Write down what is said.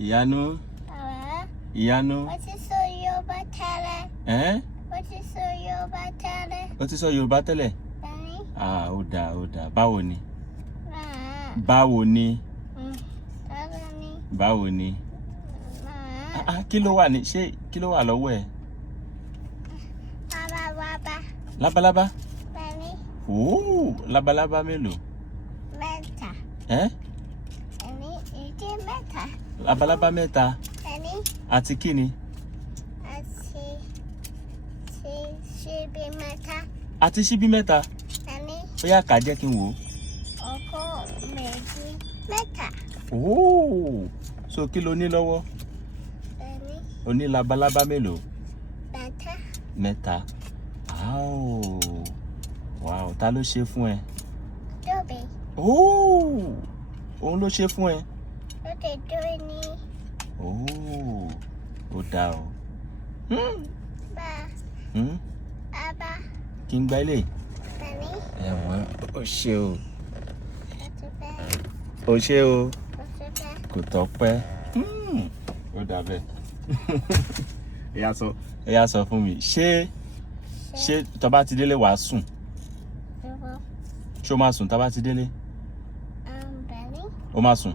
Iyanu. Iyanu. Ó ti sọ Yorùbá tẹ́lẹ̀. Ó ti sọ Yorùbá tẹ́lẹ̀. Ó ti sọ Yorùbá tẹ́lẹ̀? Bẹ́ẹ̀ni. Ó dáa, ó dáa. Báwo ni? Báwo Báwo ni? ni? Báwo ni? Kí ló wà ní? Ṣé kí ló wà lọ́wọ́ ẹ? Labalábá. Labalábá? Bẹ́ẹ̀ni. Labalábá mélòó? Mẹ́ta. Ìdí mẹ́ta. Labalábá mẹ́ta. Bẹ́ẹ̀ni. Àti kí ni? Àti ṣíbí mẹ́ta. Àti ṣíbí mẹ́ta? Bẹ́ẹ̀ni. Ó yá ká jẹ́ kí n wò ó. Ọkọ méjì mẹ́ta. So kí lo ní lọ́wọ́? Bẹ́ẹ̀ni. O ní labalábá mélòó? Mẹ́ta. Mẹ́ta. Wow, ta ló ṣe fún ẹ? Tóbi. Òun ló ṣe fún ẹ? Ó ti dúró ní. Ó dáa o. Bá. Kí n gba ilé? Bẹ́ẹ̀ni. Ẹ̀wọ̀n, ó ṣe o. Ó ti bẹ́. Ó ṣe o. Ó ti bẹ́. Kò tọ́pẹ́. Ó dà bẹ́ẹ̀. Ẹ̀yà sọ fún mi, ṣé tó bá ti délé wàá sùn? Ṣé o máa sùn tó bá ti délé? Bẹ́ẹ̀ni. O máa sùn?